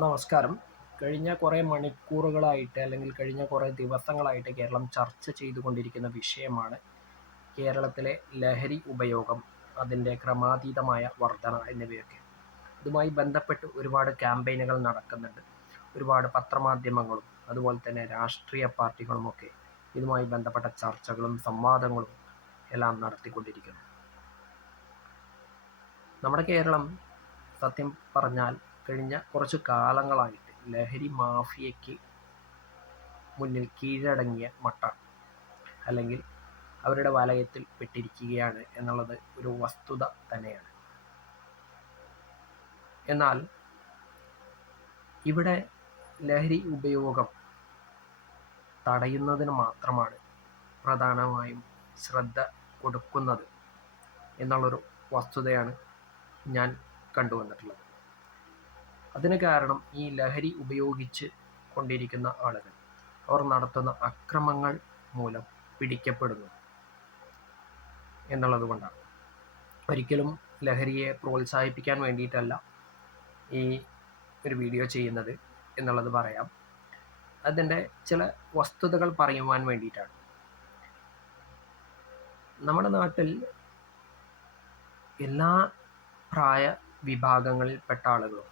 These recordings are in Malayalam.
നമസ്കാരം. കഴിഞ്ഞ കുറേ മണിക്കൂറുകളായിട്ട് അല്ലെങ്കിൽ കഴിഞ്ഞ കുറേ ദിവസങ്ങളായിട്ട് കേരളം ചർച്ച ചെയ്തുകൊണ്ടിരിക്കുന്ന വിഷയമാണ് കേരളത്തിലെ ലഹരി ഉപയോഗം, അതിൻ്റെ ക്രമാതീതമായ വർധന എന്നിവയൊക്കെ. ഇതുമായി ബന്ധപ്പെട്ട് ഒരുപാട് ക്യാമ്പയിനുകൾ നടക്കുന്നുണ്ട്. ഒരുപാട് പത്രമാധ്യമങ്ങളും അതുപോലെ തന്നെ രാഷ്ട്രീയ പാർട്ടികളുമൊക്കെ ഇതുമായി ബന്ധപ്പെട്ട ചർച്ചകളും സംവാദങ്ങളും എല്ലാം നടത്തിക്കൊണ്ടിരിക്കുന്നു. നമ്മുടെ കേരളം സത്യം പറഞ്ഞാൽ കഴിഞ്ഞ കുറച്ചു കാലങ്ങളായിട്ട് ലഹരി മാഫിയയ്ക്ക് മുന്നിൽ കീഴടങ്ങിയ മട്ടാണ്, അല്ലെങ്കിൽ അവരുടെ വലയത്തിൽ പെട്ടിരിക്കുകയാണ് എന്നുള്ളത് ഒരു വസ്തുത തന്നെയാണ്. എന്നാൽ ഇവിടെ ലഹരി ഉപയോഗം തടയുന്നതിന് മാത്രമാണ് പ്രധാനമായും ശ്രദ്ധ കൊടുക്കുന്നത് എന്നുള്ളൊരു വസ്തുതയാണ് ഞാൻ കണ്ടുവന്നിട്ടുള്ളത്. അതിന് കാരണം ഈ ലഹരി ഉപയോഗിച്ച് കൊണ്ടിരിക്കുന്ന ആളുകൾ അവർ നടത്തുന്ന അക്രമങ്ങൾ മൂലം പിടിക്കപ്പെടുന്നു എന്നുള്ളത് കൊണ്ടാണ്. ഒരിക്കലും ലഹരിയെ പ്രോത്സാഹിപ്പിക്കാൻ വേണ്ടിയിട്ടല്ല ഈ ഒരു വീഡിയോ ചെയ്യുന്നത് എന്നുള്ളത് പറയാം. അതിൻ്റെ ചില വസ്തുതകൾ പറയുവാൻ വേണ്ടിയിട്ടാണ്. നമ്മുടെ നാട്ടിൽ എല്ലാ പ്രായ വിഭാഗങ്ങളിൽപ്പെട്ട ആളുകളും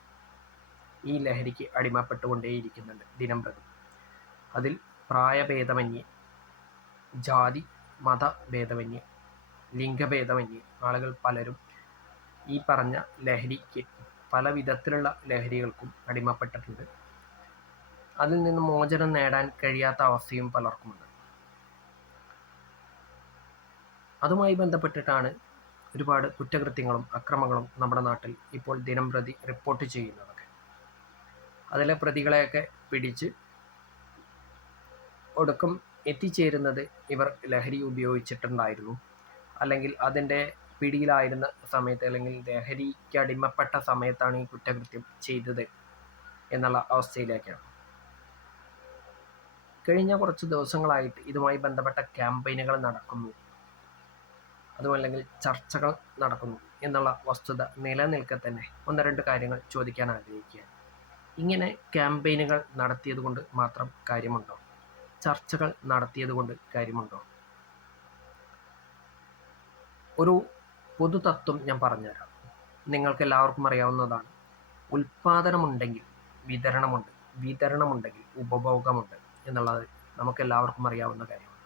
ഈ ലഹരിക്ക് അടിമപ്പെട്ടുകൊണ്ടേയിരിക്കുന്നുണ്ട് ദിനം പ്രതി. അതിൽ പ്രായഭേദമന്യേ, ജാതി മത ഭേദമന്യേ, ലിംഗഭേദമന്യേ ആളുകൾ പലരും ഈ പറഞ്ഞ ലഹരിക്ക്, പല വിധത്തിലുള്ള ലഹരികൾക്കും അടിമപ്പെട്ടിട്ടുണ്ട്. അതിൽ നിന്ന് മോചനം നേടാൻ കഴിയാത്ത അവസ്ഥയും പലർക്കുമുണ്ട്. അതുമായി ബന്ധപ്പെട്ടിട്ടാണ് ഒരുപാട് കുറ്റകൃത്യങ്ങളും അക്രമങ്ങളും നമ്മുടെ നാട്ടിൽ ഇപ്പോൾ ദിനം പ്രതി റിപ്പോർട്ട് ചെയ്യുന്നതൊക്കെ. അതിലെ പ്രതികളെയൊക്കെ പിടിച്ച് ഒടുക്കം എത്തിച്ചേരുന്നത് ഇവർ ലഹരി ഉപയോഗിച്ചിട്ടുണ്ടായിരുന്നു, അല്ലെങ്കിൽ അതിൻ്റെ പിടിയിലായിരുന്ന സമയത്ത്, അല്ലെങ്കിൽ ലഹരിക്ക് അടിമപ്പെട്ട സമയത്താണ് ഈ കുറ്റകൃത്യം ചെയ്തത് എന്നുള്ള അവസ്ഥയിലേക്കാണ്. കഴിഞ്ഞ കുറച്ച് ദിവസങ്ങളായിട്ട് ഇതുമായി ബന്ധപ്പെട്ട ക്യാമ്പയിനുകൾ നടക്കുന്നു, അതുമല്ലെങ്കിൽ ചർച്ചകൾ നടക്കുന്നു എന്നുള്ള വസ്തുത നിലനിൽക്കെ തന്നെ ഒന്ന് രണ്ട് കാര്യങ്ങൾ ചോദിക്കാൻ ആഗ്രഹിക്കുകയാണ്. ഇങ്ങനെ ക്യാമ്പയിനുകൾ നടത്തിയത് കൊണ്ട് മാത്രം കാര്യമുണ്ടോ? ചർച്ചകൾ നടത്തിയത് കൊണ്ട് കാര്യമുണ്ടോ? ഒരു പൊതുതത്വം ഞാൻ പറഞ്ഞുതരാം. നിങ്ങൾക്ക് എല്ലാവർക്കും അറിയാവുന്നതാണ്. ഉൽപാദനമുണ്ടെങ്കിൽ വിതരണമുണ്ട്, വിതരണമുണ്ടെങ്കിൽ ഉപഭോഗമുണ്ട് എന്നുള്ളത് നമുക്കെല്ലാവർക്കും അറിയാവുന്ന കാര്യമാണ്.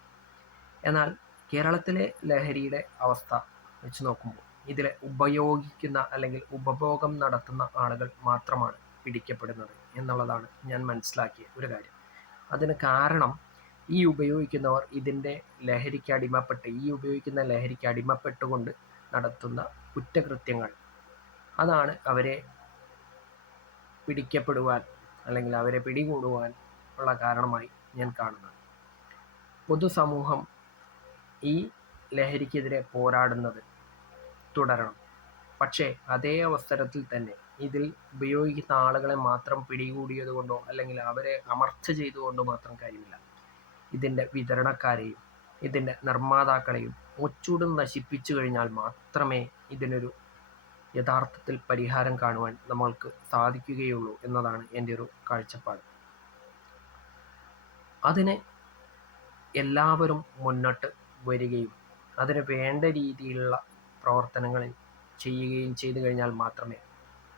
എന്നാൽ കേരളത്തിലെ ലഹരിയുടെ അവസ്ഥ വെച്ച് നോക്കുമ്പോൾ ഇതിലെ ഉപയോഗിക്കുന്ന അല്ലെങ്കിൽ ഉപഭോഗം നടത്തുന്ന ആളുകൾ മാത്രമാണ് പിടിക്കപ്പെടുന്നത് എന്നുള്ളതാണ് ഞാൻ മനസ്സിലാക്കിയ ഒരു കാര്യം. അതിന് കാരണം ഈ ഉപയോഗിക്കുന്നവർ ഇതിൻ്റെ ലഹരിക്ക് അടിമപ്പെട്ട്, ഈ ഉപയോഗിക്കുന്ന ലഹരിക്ക് അടിമപ്പെട്ടുകൊണ്ട് നടത്തുന്ന കുറ്റകൃത്യങ്ങൾ, അതാണ് അവരെ പിടിക്കപ്പെടുവാൻ അല്ലെങ്കിൽ അവരെ പിടികൂടുവാൻ ഉള്ള കാരണമായി ഞാൻ കാണുന്നത്. പൊതുസമൂഹം ഈ ലഹരിക്കെതിരെ പോരാടുന്നത് തുടരണം. പക്ഷേ അതേ അവസരത്തിൽ തന്നെ ഇതിൽ ഉപയോഗിക്കുന്ന ആളുകളെ മാത്രം പിടികൂടിയത് കൊണ്ടോ അല്ലെങ്കിൽ അവരെ അമർച്ച ചെയ്തുകൊണ്ടോ മാത്രം കാര്യമില്ല. ഇതിൻ്റെ വിതരണക്കാരെയും ഇതിൻ്റെ നിർമ്മാതാക്കളെയും മുച്ചൂടും നശിപ്പിച്ചു കഴിഞ്ഞാൽ മാത്രമേ ഇതിനൊരു യഥാർത്ഥത്തിൽ പരിഹാരം കാണുവാൻ നമ്മൾക്ക് സാധിക്കുകയുള്ളൂ എന്നതാണ് എൻ്റെ ഒരു കാഴ്ചപ്പാട്. അതിന് എല്ലാവരും മുന്നോട്ട് വരികയും അതിന് വേണ്ട രീതിയിലുള്ള പ്രവർത്തനങ്ങൾ ചെയ്യുകയും ചെയ്തു കഴിഞ്ഞാൽ മാത്രമേ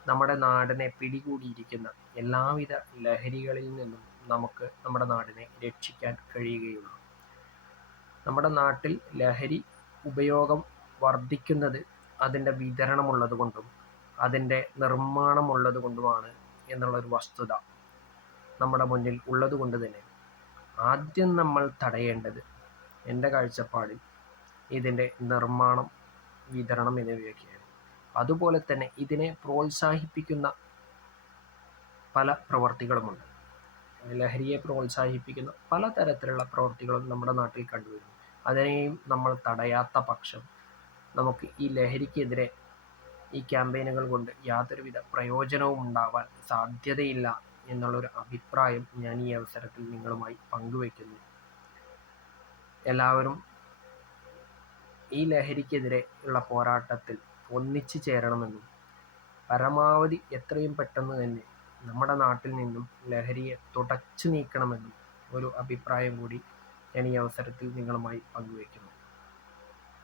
നമ്മുടെ നാടിനെ പിടികൂടിയിരിക്കുന്ന എല്ലാവിധ ലഹരികളിൽ നിന്നും നമുക്ക് നമ്മുടെ നാടിനെ രക്ഷിക്കാൻ കഴിയുകയുള്ളൂ. നമ്മുടെ നാട്ടിൽ ലഹരി ഉപയോഗം വർദ്ധിക്കുന്നത് അതിൻ്റെ വിതരണമുള്ളത് കൊണ്ടും അതിൻ്റെ നിർമ്മാണമുള്ളത് കൊണ്ടുമാണ് എന്നുള്ളൊരു വസ്തുത നമ്മുടെ മുന്നിൽ ഉള്ളത് കൊണ്ട് തന്നെ ആദ്യം നമ്മൾ തടയേണ്ടത്, എൻ്റെ കാഴ്ചപ്പാടിൽ, ഇതിൻ്റെ നിർമ്മാണം, വിതരണം എന്നിവയൊക്കെയാണ്. അതുപോലെ തന്നെ ഇതിനെ പ്രോത്സാഹിപ്പിക്കുന്ന പല പ്രവർത്തികളുമുണ്ട്. ലഹരിയെ പ്രോത്സാഹിപ്പിക്കുന്ന പലതരത്തിലുള്ള പ്രവർത്തികളും നമ്മുടെ നാട്ടിൽ കണ്ടുവരുന്നു. അതിനെയും നമ്മൾ തടയാത്ത പക്ഷം നമുക്ക് ഈ ലഹരിക്കെതിരെ ഈ ക്യാമ്പയിനുകൾ കൊണ്ട് യാതൊരുവിധ പ്രയോജനവും ഉണ്ടാവാൻ സാധ്യതയില്ല എന്നുള്ളൊരു അഭിപ്രായം ഞാൻ ഈ അവസരത്തിൽ നിങ്ങളുമായി പങ്കുവയ്ക്കുന്നു. എല്ലാവരും ഈ ലഹരിക്കെതിരെ ഉള്ള പോരാട്ടത്തിൽ ഒന്നിച്ചു ചേരണമെന്നും പരമാവധി എത്രയും പെട്ടെന്ന് തന്നെ നമ്മുടെ നാട്ടിൽ നിന്നും ലഹരിയെ തുടച്ചു നീക്കണമെന്നും ഒരു അഭിപ്രായം കൂടി ഞാൻ ഈ അവസരത്തിൽ നിങ്ങളുമായി പങ്കുവയ്ക്കുന്നു.